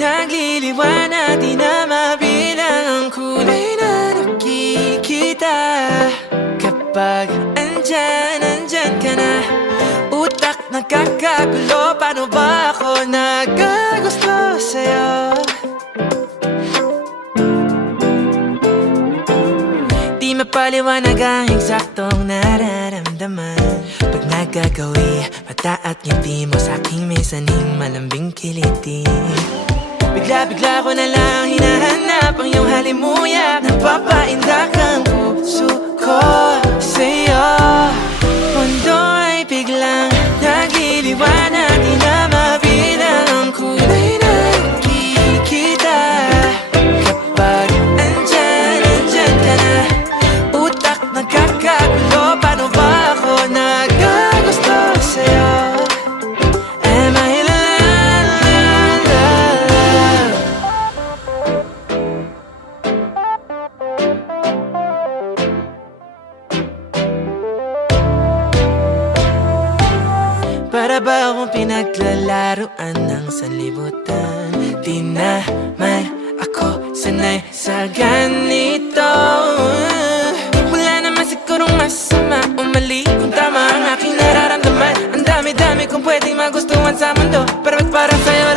nagliliwanag, di na mabilang ang kulay na nakikita. Kapag andyan ka na, utak nagkakagulo. Paano ba ako nagagusto sa'yo? Di mapaliwanag ang eksaktong nararamdaman pag nagagawi, mata at ngiti mo sa'king may saning malambing kiliti. Bigla ko na lang hinahanap ang iyong halimuyak. Napapaindak ang puso ko sa'yo. Mundo ay biglang nagliliwanag, di na mabilang ang kulay na nakikita. Kapag andyan ka na, utak nagkakagulo. Paano ba ako nagagusto sa'yo? Am I in love? Para ba akong pinaglalaruan ng sanlibutan? Di naman ako sanay sa ganito. Wala naman sigurong masama o mali kung tama ang aking nararamdaman. Ang dami-dami kong pwedeng magustuhan sa mundo, pero para sa'yo